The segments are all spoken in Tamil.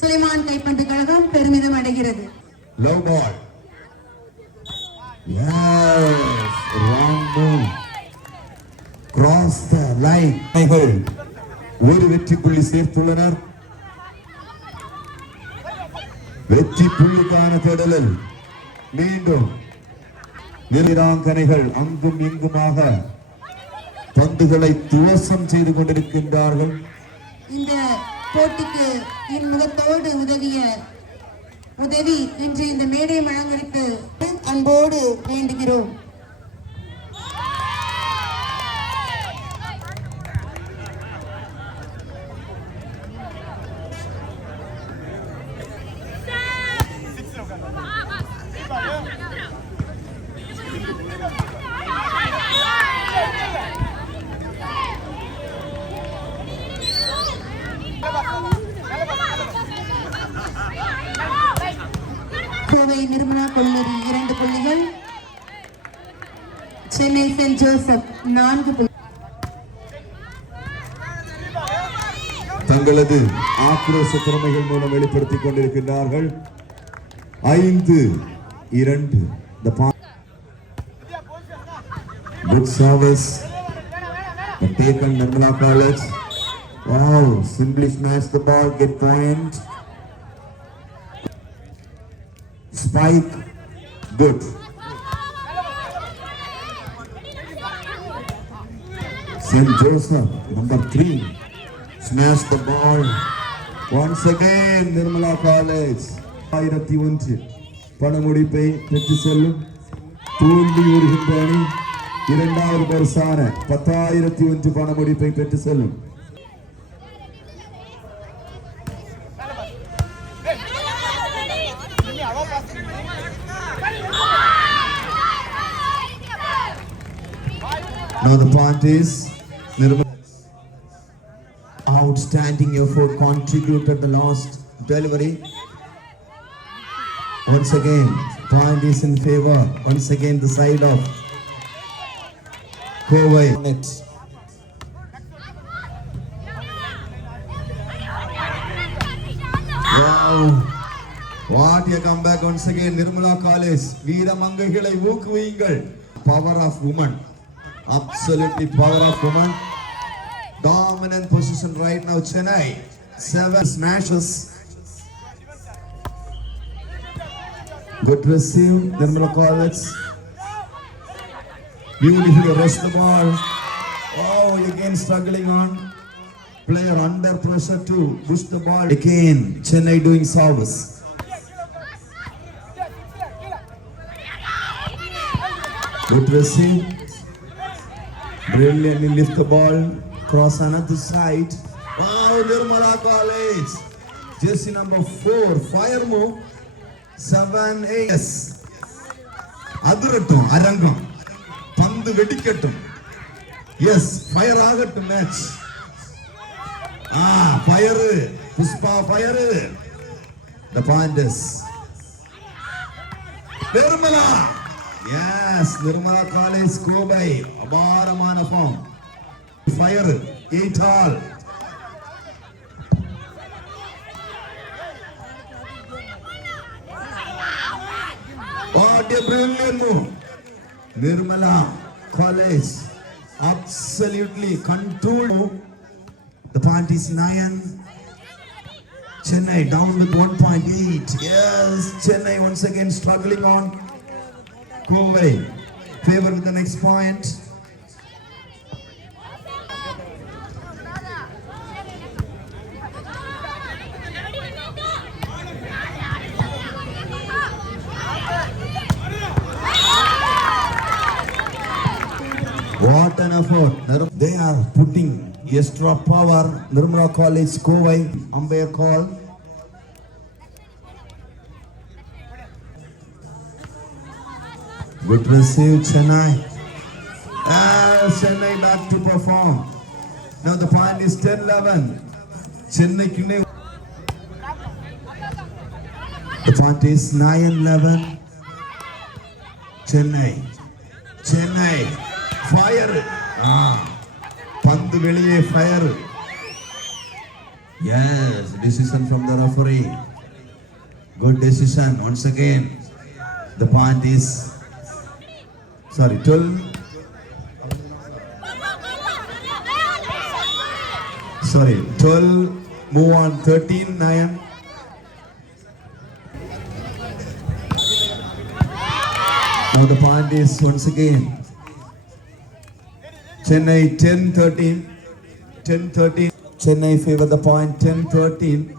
சுலைமான் கைப்பந்து கழகம் பெருமிதம் அடைகிறது. Low ball. Yes, wrong move. Cross the line. ஒரு வெற்றி புள்ளி சேர்த்துள்ளனர். வெற்றி புள்ளிக்கான தேடலில் மீண்டும் வீராங்கனைகள் அங்கும் இங்குமாக பந்துகளை துவசம் செய்து கொண்டிருக்கின்றார்கள். இந்த போட்டிக்கு இன்முகத்தோடு உதவி என்று இந்த மேடை வழங்கிற்கு அன்போடு வேண்டுகிறோம். கோவை நிர்மலா கல்லூரி 2 புள்ளிகள், சென்னை சென்ட் ஜோசப் 4 புள்ளிகள். தங்களது ஆக்ரோஷ திறமைகள் மூலம் வெளிப்படுத்திக் கொண்டிருக்கின்றார்கள். 5-2. Good service taken Nirmala College. Wow, simply smash the ball, get point. Spike, good. St. Joseph, number 3, smash the ball. Once again, Nirmala College. 1001 பணமுடிப்பை பெற்று செல்லும் தூண்டி வருகின்ற அணி இரண்டாவது பரிசான 10,001 பணமுடிப்பை பெற்று செல்லும். Now the point is outstanding effort contributed the last delivery. Once again, point is in favor. Once again, the side of Kovai. Wow, what a comeback once again, Nirmala College. Veera Mangahigalai ஊக்குவியுங்கள். Power of woman. Absolutely power of woman. Dominant position right now. Chennai 7 smashes. Good receive, Nirmala College. Beautifully rest the ball. Oh, again struggling on. Player under pressure to push the ball. Again, Chennai doing service. Good receive. Brilliantly lift the ball. Cross another side. Wow, Nirmala College. Jersey number 4. Fire move. 7-8. அதிரட்டும் அரங்கம், பந்து வெடிக்கட்டும். எஸ், ஃபயர் ஆகட்டும் match. Fire, Pushpa fire. The point is Nirmala. Yes, Nirmala college Kovai அபாரமான form. Fire 8 all. What a brilliant move. Nirmala College absolutely controlled. The point is 9. Chennai down with 1.8. Yes, Chennai once again struggling on. Kovai favor with the next point. What an effort. They are putting extra power. Nirmala College, Kovai, umpire call. Good receive, Chennai. Chennai back to perform. Now the point is 10-11. Chennai. The point is 9-11. Chennai. Fire. பந்து வெளியே fire. Yes, decision from the referee. Good decision. Once again, the point is 12. Sorry, 12. Move on. 13-9. Now the point is once again Chennai 10-13. 10-13. Chennai favor the point 10-13.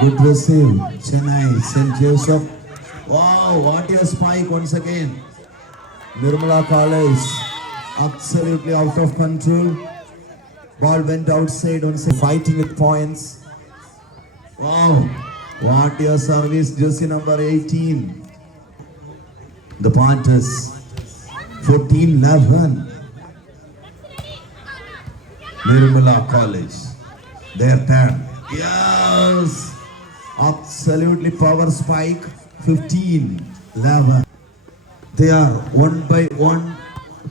Good receive. Chennai, St. Joseph. Wow, what a spike once again. Nirmala College absolutely out of control. Ball went outside once again. Fighting with points. Wow, what a service. Jersey number 18. The point is 14-11. Nirmala College. Their turn. Yes. Absolutely power spike. 15-11. They are one by one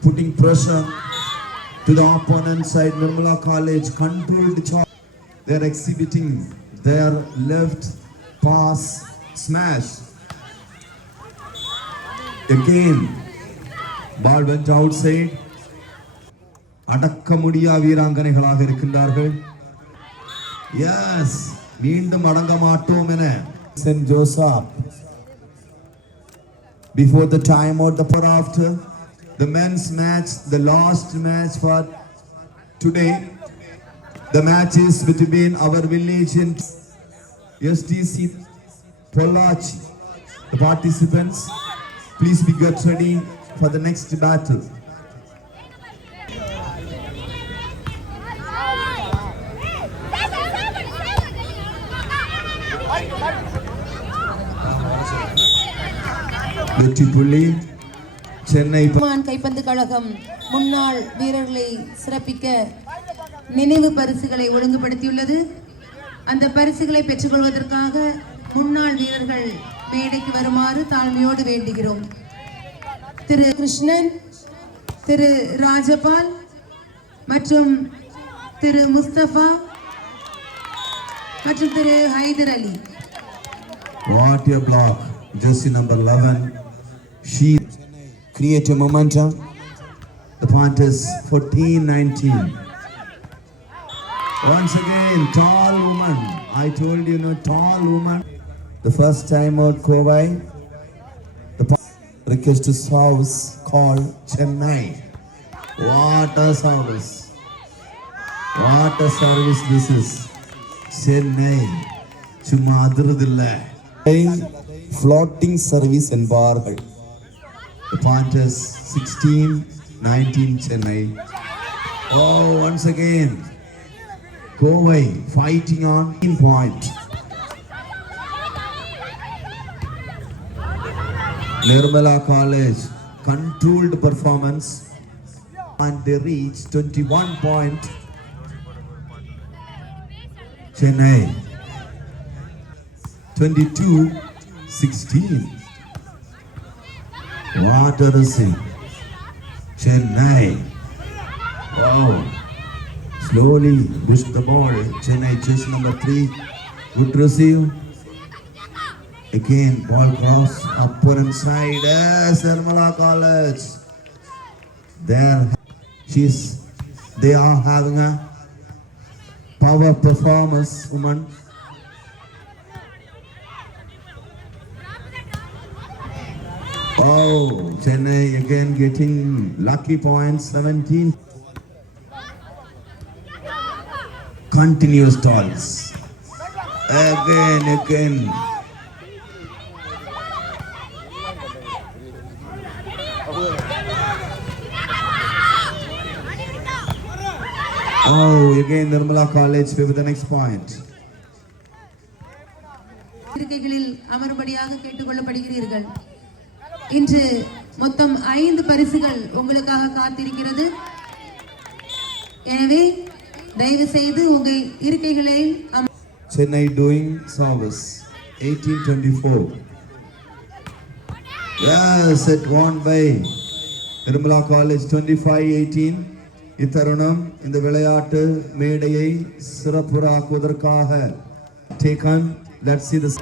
putting pressure to the opponent side. Nirmala College controlled shot. They are exhibiting their left pass smash. Again, ball went outside. அடக்க முடியா வீராங்கனைகளாக இருக்கின்றார்கள். எஸ், மீண்டும் அடங்க மாட்டோம் என Saint Joseph. Before the timeout, the per after the men's match, the last match for today. The match is between our village and STC Pollachi. The participants, please be get ready for the next battle. வெற்றிப்புள்ளி சென்னை. கைப்பந்து கழகம் முன்னாள் வீரர்களை சிறப்பிக்க நினைவு பரிசுகளை ஒழுங்குபடுத்தியுள்ளது. அந்த பரிசுகளை பெற்றுக்கொள்வதற்காக முன்னாள் வீரர்கள் மேடைக்கு வருமாறு தாழ்மையோடு வேண்டுகிறோம். திரு கிருஷ்ணன், திரு ராஜபால் மற்றும் திரு முஸ்தபா மற்றும் திரு ஹைதர் அலி. What a block. Jersey number 11. She create a momentum. The point is 14-19. Once again, tall woman. I told you, no, tall woman. The first time out, Kovai. The request to service call Chennai. What a service. What a service this is. Chennai. சும்மா அதிரதில்லை. Floating service என்பார்கள். The point is 16-19 Chennai. Oh, once again, Kovai fighting on in point. Nirmala College controlled performance and they reach 21 point. Chennai 22-16. What a receive. Chennai. Wow. Slowly push the ball. Chennai chase number 3. Good receive. Again ball cross upper and side. Yes, Nirmala College. They are having a power performance, woman. Oh, Chennai again getting lucky points. 17. Continuous toss. Again. Oh, again Nirmala College with the next point. இருக்கைகளில் அமரும்படியாக கேட்டுக்கொள்ளப்படுகிறீர்கள். இன்று மொத்தம் 5 பரிசுகள் உங்களுக்காக காத்திருக்கிறது. எனவே தயவு செய்து உங்கள் இருக்கைகளை Chennai doing service 18-24. Yes, it won by Nirmala College 25-18. இத்தருணம் இந்த விளையாட்டு மேடையை சிறப்புறாக்குவதற்காக taken. Let's see this.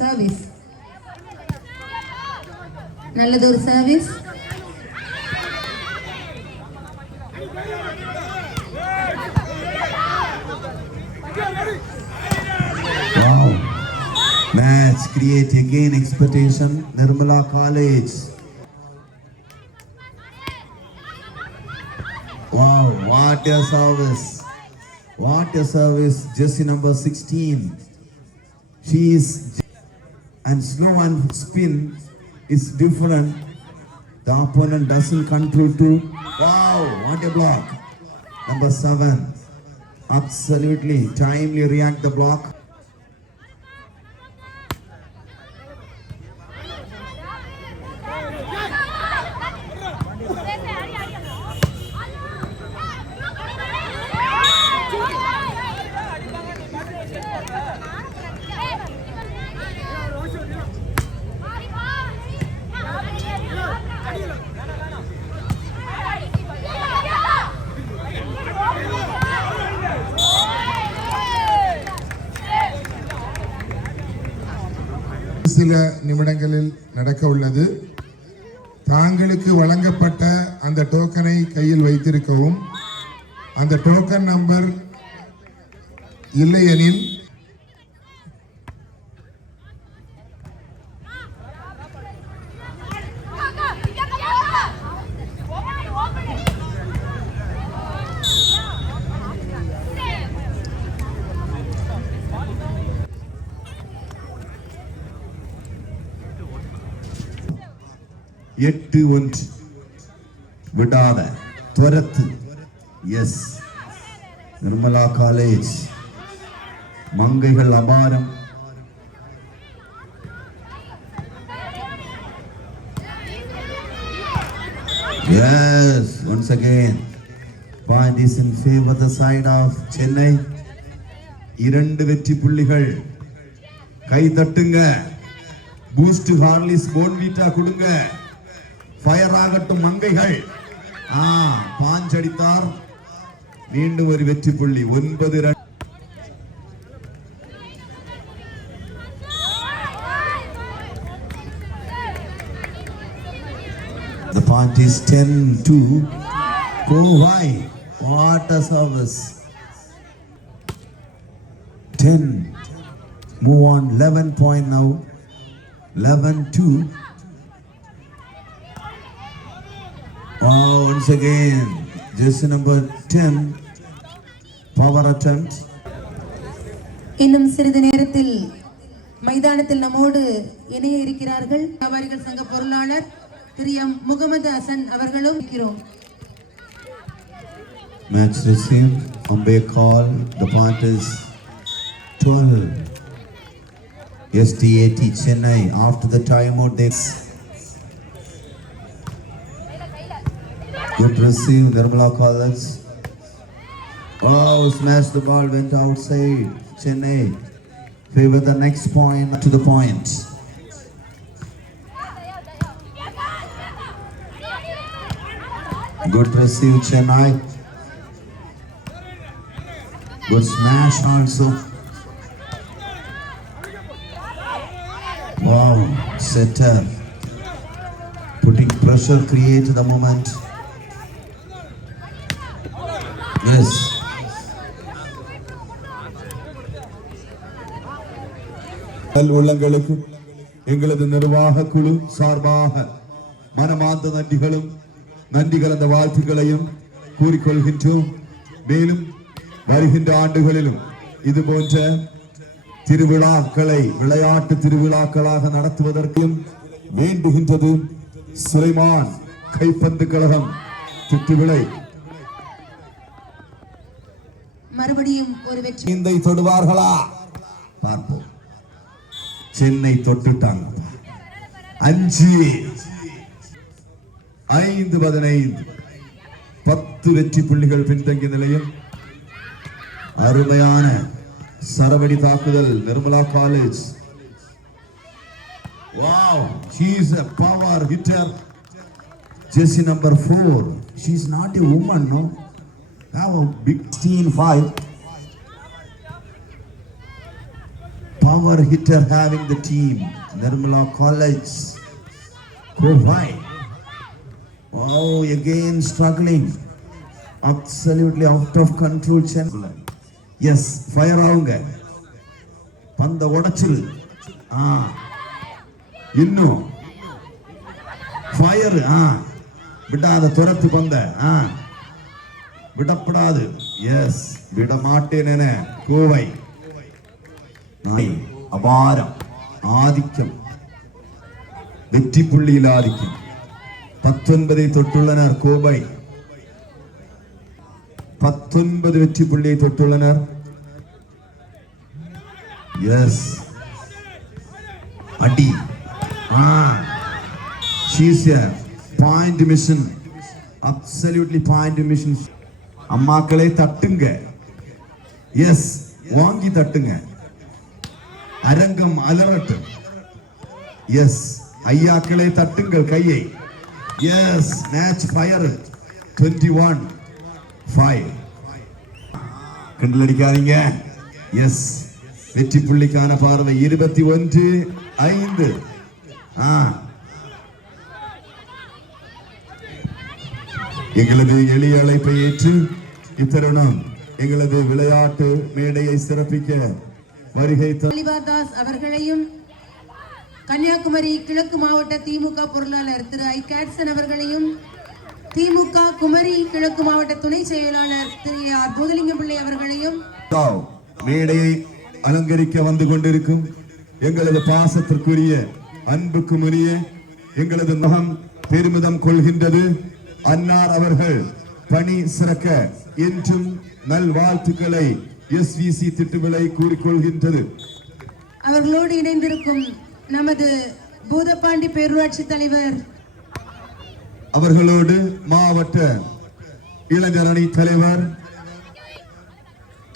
Service நல்லதொரு service. Wow. Match create again expectation. Nirmala College. Wow, what a service. What a service. Jersey number 16. She is and slow and spin is different. The opponent doesn't control to. Wow, what a block. Number 7. Absolutely timely react the block. சில நிமிடங்களில் நடக்க உள்ளது. தாங்களுக்கு வழங்கப்பட்ட அந்த டோக்கனை கையில் வைத்திருக்கவும். அந்த டோக்கன் நம்பர் இல்லையெனில் எட்டு ஒன்று விடாத துரத்து. எஸ், நிர்மலா காலேஜ் மங்கைகள் அபாரம். Yes, once again point is in favor the side of Chennai. இரண்டு வெற்றி புள்ளிகள். கை தட்டுங்க, பூஸ்ட் ஹார்லிஸ் போன்விட்டா கொடுங்க. ஃபயர் ஆகட்டும் மங்கைகள். பாஞ்சடித்தார். மீண்டும் ஒரு வெற்றி புள்ளி. 9 run. The point is 10-2. Go high. What a service. 10. Move on. 11 point now. 11-2. Once again, jersey number 10, power attempt. இன்னும் சிறிது நேரத்தில் மைதானத்தில் நம்மோடு இணைய இருக்கிறார்கள் வியாபாரிகள் சங்க பொருளாளர் திரு எம் முகமது ஹசன் அவர்களும் இருக்கிறோம். Match received. Umpire call. The point is 12. STAT Chennai after the timeout. Good receive, Nirmala College. Oh, smashed the ball, went outside. Chennai favor the next point to the point. Good receive, Chennai. Good smash also. Wow, setter. Putting pressure, create the moment. Yes. உள்ளங்களுக்கு எங்களது நிர்வாக குழு சார்பாக மனமார்ந்த நன்றிகளும் நன்றி கலந்த வாழ்த்துக்களையும் கூறிக்கொள்கின்றோம். மேலும் வருகின்ற ஆண்டுகளிலும் இது போன்ற திருவிழாக்களை விளையாட்டு திருவிழாக்களாக நடத்துவதற்கும் வேண்டுகின்றது. சுலைமான் கைப்பந்து கழகம் சுற்றுவிளை மறுபடியும் ஒரு வெற்றி. இந்த தொடுவார்களா பார்ப்போம். சென்னை தொட்டுட்டாங்க. 5 5-15 10 வெற்றி புள்ளிகள் பின்தங்கிய நிலையில் அருமையான சரவடி தாக்குதல் Nirmala college. Wow, she is a power hitter. Jersey number 4. She is not a woman, no. Have a big 16-5. Power hitter having the team. Nirmala College. Go wide. Oh, again struggling. Absolutely out of control. Yes, fire ஆவுங்க. பந்த உடைச்சிரு. இன்னும் ஃபயர் விடாத துரத்து பந்த விடப்படாது. எஸ், விட மாட்டேன். கோவை நாய் அபாரம் ஆதிக்கம், வெற்றி புள்ளியில் ஆதிக்கம். 19 தொட்டுள்ளனர் கோவை. 19 வெற்றி புள்ளியை தொட்டுள்ளனர். எஸ், அடி. She is a point mission, absolutely point mission. அம்மாக்களே தட்டுங்க. எஸ், வாங்கி தட்டுங்க. அரங்கம் அலரட்டு. எஸ், ஐயாக்களே தட்டுங்கள் கையை. Yes, match fire. 21-5. கிண்டலடிக்காதீங்க. எஸ், வெற்றி புள்ளிக்கான பார்வை. 21-5. எங்களது எளிய அழைப்பை ஏற்று இத்தருணம் எங்களது விளையாட்டு மேடையை சிறப்பிக்க வருகை தாஸ் அவர்களையும், கன்னியாகுமரி கிழக்கு மாவட்ட திமுக பொருளாளர் திரு ஐ கேட்சன் அவர்களையும், திமுக குமரி கிழக்கு மாவட்ட துணை செயலாளர் திரு ஆர் பூதலிங்கம் பிள்ளை அவர்களையும் மேடையை அலங்கரிக்க வந்து கொண்டிருக்கும் எங்களது பாசத்திற்குரிய அன்புக்குரிய எங்களது மகம் பெருமிதம் கொள்கின்றது. அன்னார் அவர்கள் பணி சிறக்க என்றும் நல்வாழ்த்துக்களை எஸ்விசி திட்டுவிலை கூறிக்கொள்கின்றது. அவர்களோடு இணைந்திருக்கும் நமது பூதப்பாண்டி பேரூராட்சி தலைவர், அவர்களோடு மாவட்ட இளைஞர் அணி தலைவர்,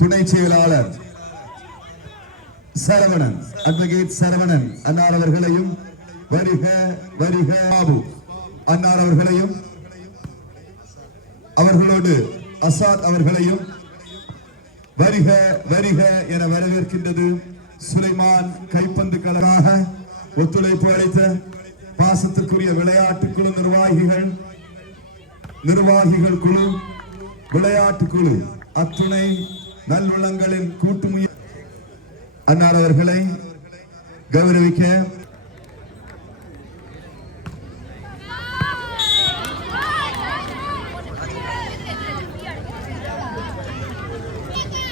துணை செயலாளர் சரவணன், அட்வொகேட் சரவணன் அன்னார் அவர்களையும், வருக வருக பாபு அன்னார் அவர்களையும், அவர்களோடு அசாத் அவர்களையும் வருக வருக என வரவேற்கின்றது. சுலைமான் கைப்பந்து கழகாக ஒத்துழைப்பு அளித்த பாசத்திற்குரிய விளையாட்டு குழு நிர்வாகிகள் குழு, விளையாட்டு குழு, அத்துணை நல்லுள்ளங்களின் கூட்டு முயற்சி அன்னார் அவர்களை கௌரவிக்க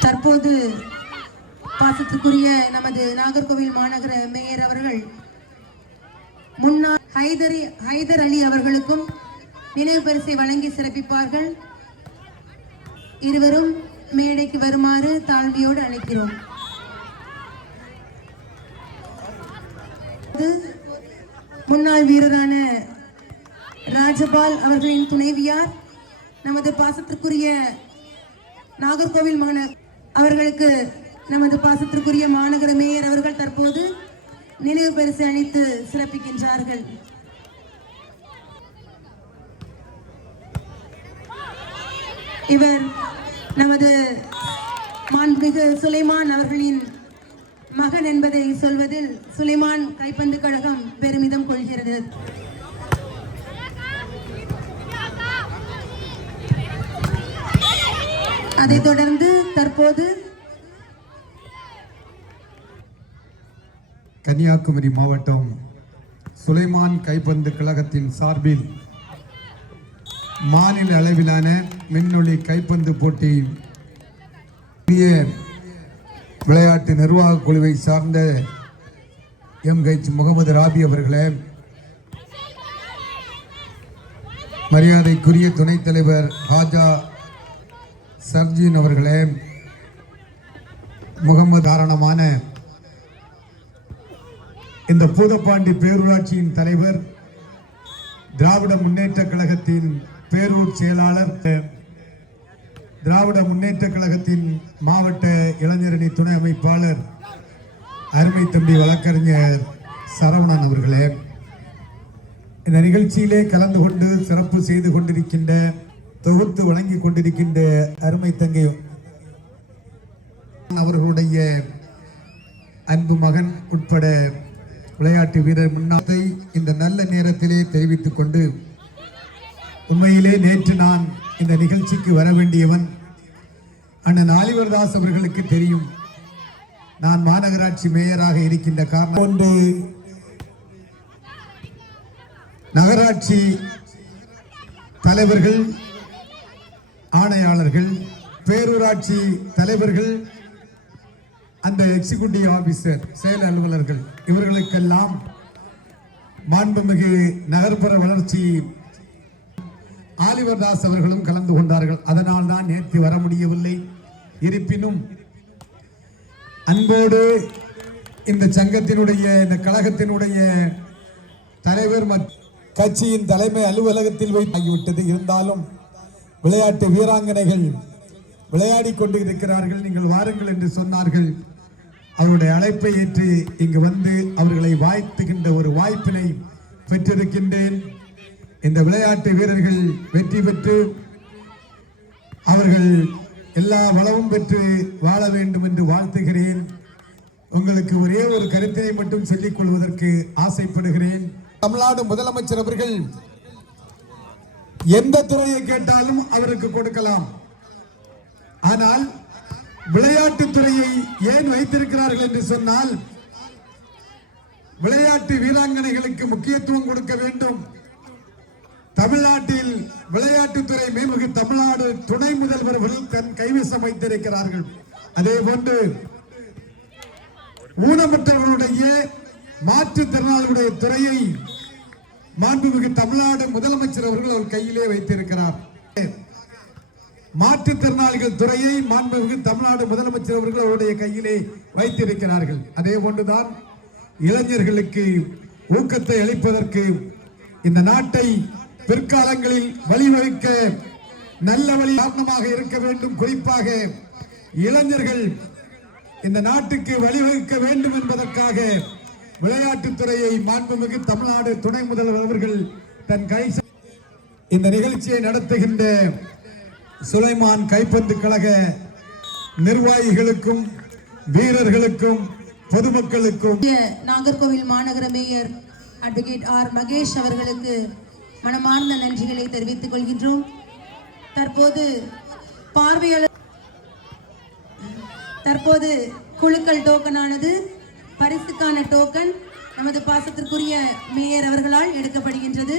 தற்போது பாசத்திற்குரிய நமது நாகர்கோவில் மாநகர மேயர் அவர்கள் முன்னாள் ஹைதர் அலி அவர்களுக்கும் நினைவு பரிசை வழங்கி சிறப்பிப்பார்கள். இருவரும் மேடைக்கு வருமாறு தாழ்மையோடு அழைக்கிறோம். முன்னாள் வீரரான ராஜபால் அவர்களின் துணைவியார், நமது பாசத்திற்குரிய நாகர்கோவில் மாநகர் அவர்களுக்கு நமது பாசத்திற்குரிய மாநகர மேயர் அவர்கள் தற்போது நினைவு பரிசு அளித்து சிறப்பிக்கின்றார்கள். இவர் நமது மாண்புமிகு சுலைமான் அவர்களின் மகன் என்பதை சொல்வதில் சுலைமான் கைப்பந்து கழகம் பெருமிதம் கொள்கிறது. அதைத் தொடர்ந்து தற்போது கன்னியாகுமரி மாவட்டம் சுலைமான் கைப்பந்து கழகத்தின் சார்பில் மாநில அளவிலான மின்னொளி கைப்பந்து போட்டி விளையாட்டு நிர்வாக குழுவை சார்ந்த MH முகமது ராபி அவர்களே, மரியாதைக்குரிய துணைத் தலைவர் ஹாஜா சர்ஜீன் அவர்களே, முகமது காரணமான இந்த பூதப்பாண்டி பேரூராட்சியின் தலைவர் திராவிட முன்னேற்ற கழகத்தின் பேரூர் செயலாளர், திராவிட முன்னேற்ற கழகத்தின் மாவட்ட இளைஞரணி துணை அமைப்பாளர் அருமை தம்பி வழக்கறிஞர் சரவணன் அவர்களே, இந்த நிகழ்ச்சியிலே கலந்து கொண்டு சிறப்பு செய்து கொண்டிருக்கின்ற, தொகுத்து வழங்கி கொண்டிருக்கின்ற அருமை தங்கை அவர்களுடைய அன்பு மகன் உட்பட விளையாட்டு வீரர் முன்னாத்தை இந்த நல்ல நேரத்திலே தெரிவித்துக் கொண்டு, உண்மையிலே நேற்று நான் இந்த நிகழ்ச்சிக்கு வர வேண்டியவன். அண்ணன் ஆலிவர்தாஸ் அவர்களுக்கு தெரியும், நான் மாநகராட்சி மேயராக இருக்கின்ற காரணம் ஒன்று, நகராட்சி தலைவர்கள், ஆணையாளர்கள், பேரூராட்சி தலைவர்கள், அந்த எக்ஸிகியூட்டிவ் ஆபீசர் செயல் அலுவலர்கள், இவர்களுக்கெல்லாம் மாண்புமிகு நகர்ப்புற வளர்ச்சி ஆலிவர்தாஸ் அவர்களும் கலந்து கொண்டார்கள். அதனால் தான் நேற்று வர முடியவில்லை. இருப்பினும் அன்போடு இந்த சங்கத்தினுடைய, இந்த கழகத்தினுடைய தலைவர் கட்சியின் தலைமை அலுவலகத்தில் வைத்தாகிவிட்டது. இருந்தாலும் விளையாட்டு வீராங்கனைகள் விளையாடி கொண்டு இருக்கிறார்கள், நீங்கள் வாருங்கள் என்று சொன்னார்கள். அவருடைய அழைப்பை ஏற்று இங்கு வந்து அவர்களை வாழ்த்துகின்ற ஒரு வாய்ப்பினை பெற்றிருக்கின்றேன். இந்த விளையாட்டு வீரர்கள் வெற்றி பெற்று அவர்கள் எல்லா வளமும் பெற்று வாழ வேண்டும் என்று வாழ்த்துகிறேன். உங்களுக்கு ஒரே ஒரு கருத்தினை மட்டும் சொல்லிக் கொள்வதற்கு ஆசைப்படுகிறேன். தமிழ்நாடு முதலமைச்சர் அவர்கள் எந்த துறையை கேட்டாலும் அவருக்கு கொடுக்கலாம். ஆனால் விளையாட்டுத்துறையை ஏன் வைத்திருக்கிறார்கள் என்று சொன்னால், விளையாட்டு வீராங்கனைகளுக்கு முக்கியத்துவம் கொடுக்க வேண்டும். தமிழ்நாட்டில் விளையாட்டுத்துறை மேம்பகு தமிழ்நாடு துணை முதல்வர்கள் தன் கைவசம் வைத்திருக்கிறார்கள். அதே போன்று ஊனமுற்றவர்களுடைய மாற்றுத்திறனாளிகளுடைய துறையை மாண்புமிகு தமிழ்நாடு முதலமைச்சர் அவர்கள் அவர் கையிலே வைத்திருக்கிறார். மாற்றுத்திறனாளிகள் துறையை மாண்புமிகு தமிழ்நாடு முதலமைச்சர் அவர்கள் அவருடைய கையிலே வைத்திருக்கிறார்கள். அதே போன்றுதான் இளைஞர்களுக்கு ஊக்கத்தை அளிப்பதற்கு, இந்த நாட்டை பிற்காலங்களில் வழிவகுக்க நல்ல வழி காரணமாக இருக்க வேண்டும். குறிப்பாக இளைஞர்கள் இந்த நாட்டுக்கு வழிவகுக்க வேண்டும் என்பதற்காக விளையாட்டுத்துறையை மாண்புமிகு தமிழ்நாடு துணை முதல்வர் அவர்கள் தன் கை. இந்த நிகழ்ச்சியை நடத்துகின்ற சுலைமான் கைப்பந்து கழக நிர்வாகிகளுக்கும் வீரர்களுக்கும் பொதுமக்களுக்கும், நாகர்கோவில் மாநகர மேயர் அட்வொகேட் ஆர் மகேஷ் அவர்களுக்கு மனமார்ந்த நன்றிகளை தெரிவித்துக் கொள்கின்றோம். தற்போது குழுக்கள் டோக்கனானது, பரிசுக்கான டோக்கன் நமது பாசத்திற்குரிய மேயர் அவர்களால் எடுக்கப்படுகின்றது.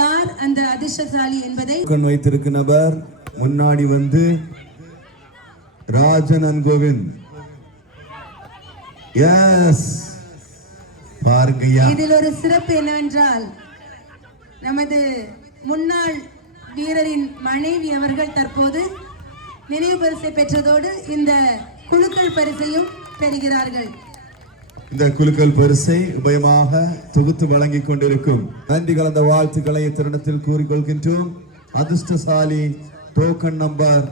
யார் அந்த அதிர்ஷ்டசாலி என்பதை வைத்திருக்கும் நபர் முன்னாடி வந்து ராஜன் கோவிந்த். எஸ், பாருங்கய்யா. இதில் ஒரு சிறப்பு என்னவென்றால், நமது முன்னாள் வீரரின் மனைவி அவர்கள் தற்போது நினைவு பரிசை பெற்றதோடு இந்த குழுக்கள் பரிசையும் பெறுகிறார்கள். இந்த குழுக்கள் பரிசை உபயமாக தொகுத்து வழங்கிக் கொண்டிருக்கும் நன்றி கலந்த வாழ்த்துக்களை தருணத்தில் கூறிக்கொள்கின்றோம். அதிர்ஷ்டசாலி டோக்கன் நம்பர்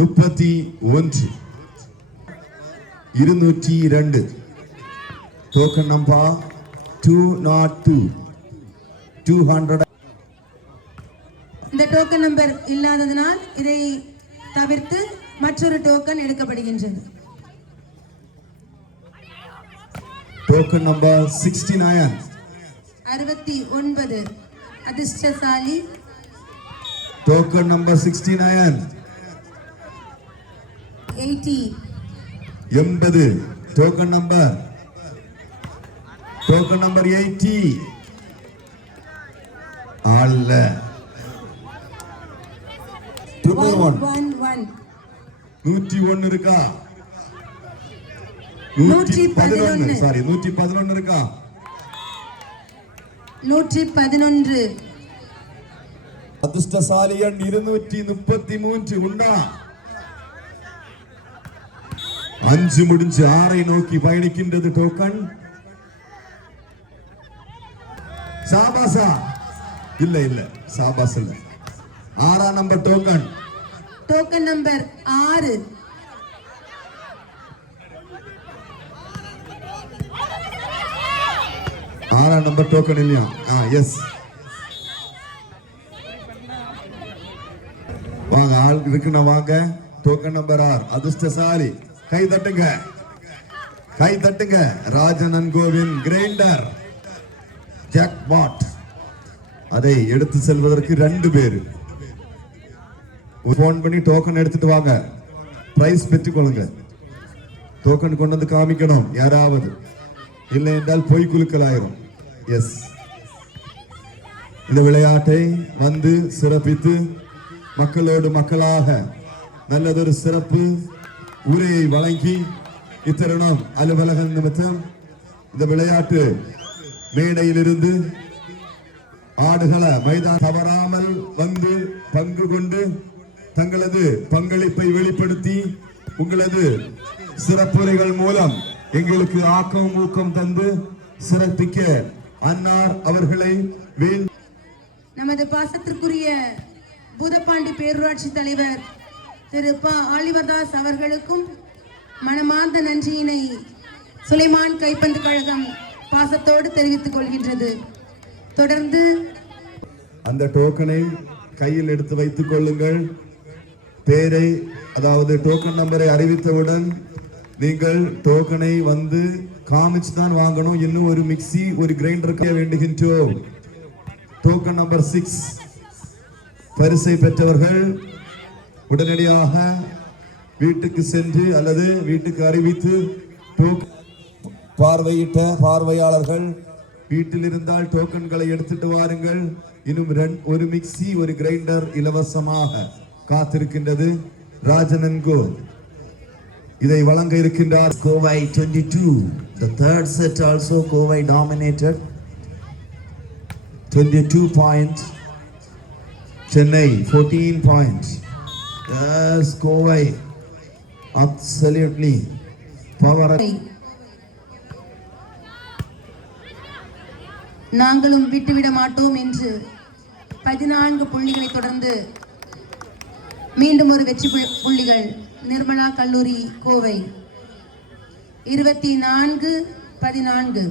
31 202, டோக்கன் நம்பர் 202 200. இந்த டோக்கன் நம்பர் இல்லாததனால் இதை தவிர்த்து மற்றொரு டோக்கன் எடுக்கப்படுகின்றது. டோக்கன் நம்பர் 69 69 அதிர்ஷ்டசாலி. Token number 69 80. டோக்கன் நம்பர் 80 அல்ல 101 இருக்கா? 111 சாரி 111 இருக்கா? 111. அதிர்ஷ்டசாலி எண் 233 உண்டா? 5 முடிஞ்சு 6 நோக்கி பயணிக்கின்றது டோக்கன். சாபாசா இல்ல இல்ல சாபாஸ் இல்ல. 6ஆம் நம்பர் டோக்கன். Token number 6. ஆறாம் நம்பர் டோக்கன் இல்லையா? எஸ். வாங்க, ஆள் இருக்குன்னா வாங்க. டோக்கன் நம்பர் 6 அதிர்ஷ்டசாலி. கை தட்டுங்க, கை தட்டுங்க. ராஜனன் கோவின் கிரைண்டர் ஜாக்பாட். அதை எடுத்து செல்வதற்கு 2 பேர் போன் பண்ணி டோக்கன் எடுத்துட்டு வாங்க. பிரைஸ் பெற்றுக்கொள்ளுங்க. டோக்கன் கொண்டு வந்து காமிக்கணும் யாராவது, இல்லை என்றால் பொய் குலுக்கல் ஆயிரும். எஸ். இந்த விளையாட்டை வந்து சிறப்பித்து மக்களோடு மக்களாக நல்லதொரு சிறப்பு உரையை வழங்கி இத்தருணம் அலுவலகம் நிமித்தம் இந்த விளையாட்டு மேடையிலிருந்து ஆடுகள மைதான தவறாமல் வந்து பங்கு கொண்டு தங்களது பங்களிப்பை வெளிப்படுத்தி உங்களது சிறப்புரைகள் மூலம் எங்களுக்கு ஆக்கம் ஊக்கம் தந்து சிறப்பிக்க அன்னார் அவர்களை நமது பாசத்திற்குரிய பூதப்பாண்டி பேரூராட்சி தலைவர் திரு ப. ஆலிவர்தாஸ் அவர்களுக்கும் மனமார்ந்த நன்றியினை சுலைமான் கைப்பந்து கழகம் பாசத்தோடு தெரிவித்துக் கொள்கின்றது. தொடர்ந்து அந்த டோக்கனை கையில் எடுத்து வைத்துக் கொள்ளுங்கள். பேரை, அதாவது டோக்கன் நம்பரை அறிவித்தவுடன் நீங்கள் டோக்கனை வந்து காமிச்சு தான் வாங்கணும். இன்னும் ஒரு மிக்சி, ஒரு கிரைண்டர் வேண்டுகின்றோம். டோக்கன் நம்பர் 6 பரிசை பெற்றவர்கள் உடனடியாக வீட்டுக்கு சென்று அல்லது வீட்டுக்கு அறிவித்து, பார்வையிட்ட பார்வையாளர்கள் வீட்டில் இருந்தால் டோக்கன்களை எடுத்துட்டு வாருங்கள். இன்னும் ஒரு மிக்சி, ஒரு கிரைண்டர் இலவசமாக காத்திருக்கின்றது. ராஜனன் கோ இதை வழங்க இருக்கின்றார். Kovai 22. The third set also Kovai dominated. 22 points. Chennai 14 points. Yes, Kovai absolutely power. நாங்களும் விட்டுவிட மாட்டோம் என்று 14 புள்ளிகளை தொடர்ந்து மீண்டும் ஒரு வெற்றி புள்ளிகள் நிர்மலா கல்லூரி கோவை 24-14.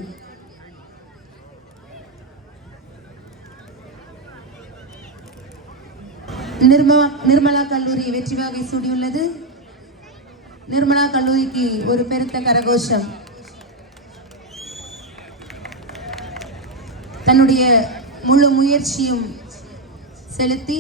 நிர்மலா கல்லூரி வெற்றி வாகை சூடியுள்ளது. நிர்மலா கல்லூரிக்கு ஒரு பெருத்த கரகோஷம். தன்னுடைய முழு முயற்சியும் செலுத்தி